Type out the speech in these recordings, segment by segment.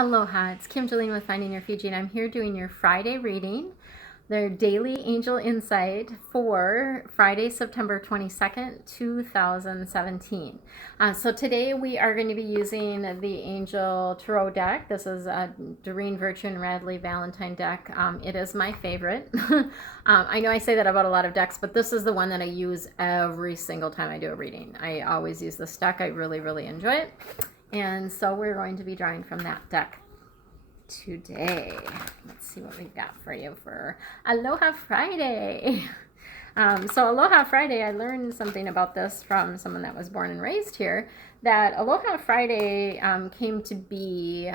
Aloha, it's Kim Jolene with Finding Your Fiji, and I'm here doing your Friday reading, their daily angel insight for Friday, September 22nd, 2017. So today we are going to be using the Angel Tarot deck. This is a Doreen Virtue and Radley Valentine deck. It is my favorite. I know I say that about a lot of decks, but this is the one that I use every single time I do a reading. I always use this deck. I really, really enjoy it. And so we're going to be drawing from that deck today. Let's see what we've got for you for Aloha Friday. So Aloha Friday, I learned something about this from someone that was born and raised here, that Aloha Friday came to be,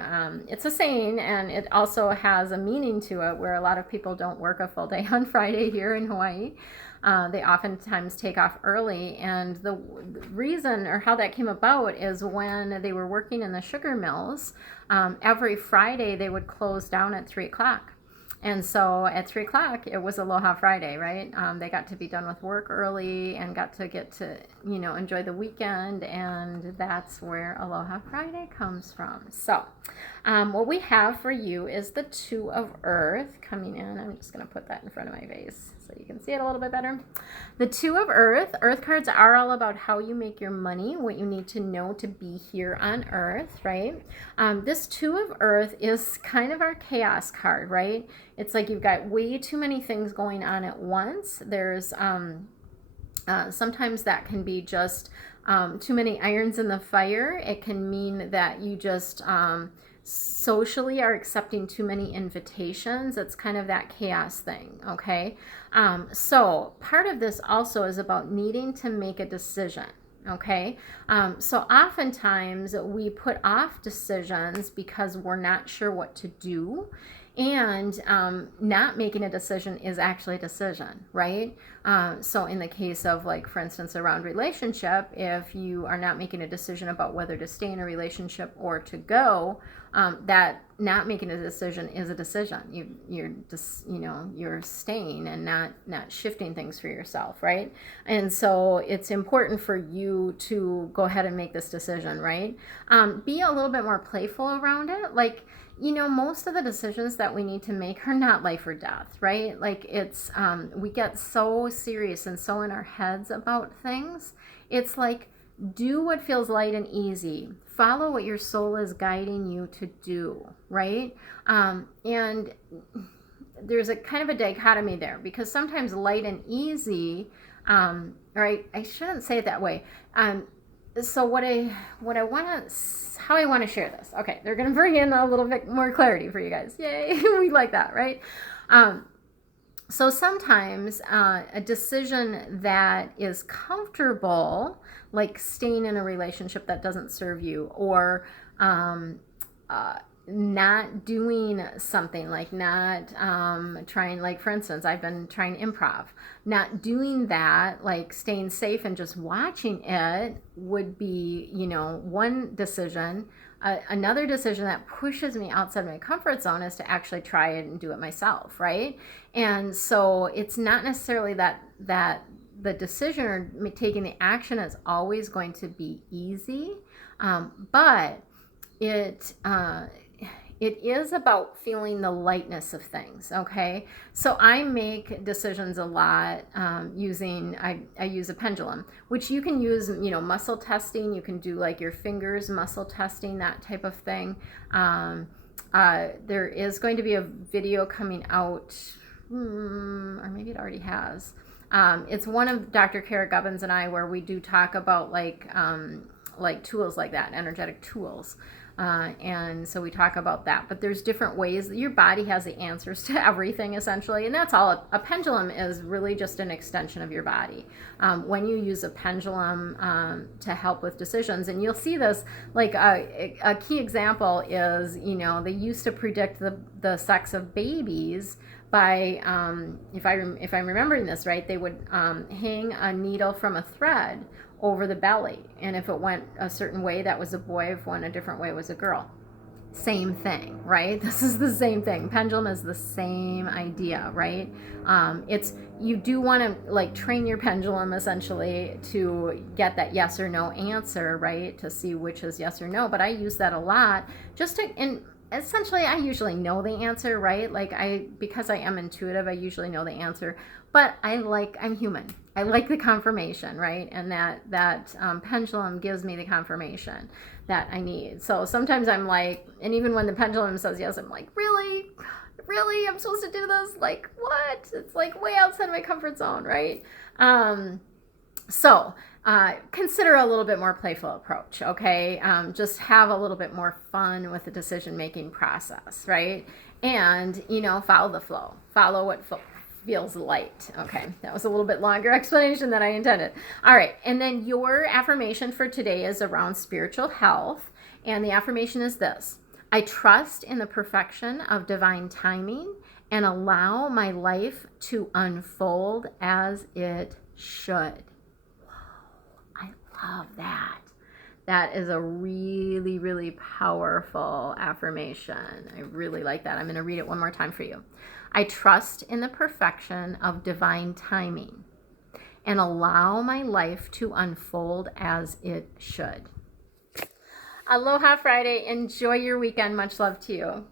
it's a saying, and it also has a meaning to it where a lot of people don't work a full day on Friday here in Hawaii. They oftentimes take off early, and the reason or how that came about is when they were working in the sugar mills, every Friday they would close down at 3 o'clock. And so at 3 o'clock, it was Aloha Friday, right? They got to be done with work early and got to get to, enjoy the weekend. And that's where Aloha Friday comes from. So what we have for you is the Two of Earth coming in. I'm just going to put that in front of my face so you can see it a little bit better. The Two of Earth. Earth cards are all about how you make your money, what you need to know to be here on Earth, right? This Two of Earth is kind of our chaos card, right? It's like you've got way too many things going on at once. There's sometimes that can be just too many irons in the fire. It can mean that you just socially are accepting too many invitations. It's kind of that chaos thing, okay? So part of this also is about needing to make a decision. Okay, so oftentimes we put off decisions because we're not sure what to do, and not making a decision is actually a decision, right? So in the case of, like, for instance, around relationship, if you are not making a decision about whether to stay in a relationship or to go, that not making a decision is a decision. You're just, you're staying and not shifting things for yourself, right? And so it's important for you to go ahead and make this decision, right? Be a little bit more playful around it. Like, most of the decisions that we need to make are not life or death, right? Like, it's, we get so serious and so in our heads about things. It's like, do what feels light and easy. Follow what your soul is guiding you to do, right? And there's a kind of a dichotomy there, because sometimes light and easy, right? I shouldn't say it that way. So what I want to, how I want to share this. Okay, they're going to bring in a little bit more clarity for you guys. Yay, we like that, right? So sometimes a decision that is comfortable, like staying in a relationship that doesn't serve you, or not doing something, like not trying, like, for instance, I've been trying improv. Not doing that, like staying safe and just watching it, would be, one decision. Another decision that pushes me outside my comfort zone is to actually try it and do it myself, right? And so it's not necessarily that the decision or taking the action is always going to be easy, but it is about feeling the lightness of things, okay? So I make decisions a lot using, I use a pendulum, which you can use, muscle testing. You can do, like, your fingers muscle testing, that type of thing. There is going to be a video coming out, or maybe it already has. It's one of Dr. Kara Gubbins and I, where we do talk about, like tools like that, energetic tools. And so we talk about that, but there's different ways that your body has the answers to everything, essentially. And that's all. A pendulum is really just an extension of your body. When you use a pendulum to help with decisions, and you'll see this, like, a key example is, they used to predict the sex of babies by, if I'm remembering this right, they would hang a needle from a thread over the belly, and if it went a certain way, that was a boy. If it went a different way, it was a girl. Same thing, right? This is the same thing. Pendulum is the same idea, right? It's, you do want to, like, train your pendulum essentially to get that yes or no answer, right? To see which is yes or no. But I use that a lot just to, and essentially, I usually know the answer, right? Like because I am intuitive, I usually know the answer. But I'm human. I like the confirmation, right? And that pendulum gives me the confirmation that I need. So sometimes I'm like, and even when the pendulum says yes, I'm like, really? Really? I'm supposed to do this? Like, what? It's like way outside my comfort zone, right? So consider a little bit more playful approach, okay? Just have a little bit more fun with the decision-making process, right? And, follow the flow. Follow what feels light. Okay, that was a little bit longer explanation than I intended. All right, and then your affirmation for today is around spiritual health. And the affirmation is this: I trust in the perfection of divine timing and allow my life to unfold as it should. I love that. That is a really, really powerful affirmation. I really like that. I'm going to read it one more time for you. I trust in the perfection of divine timing and allow my life to unfold as it should. Aloha Friday. Enjoy your weekend. Much love to you.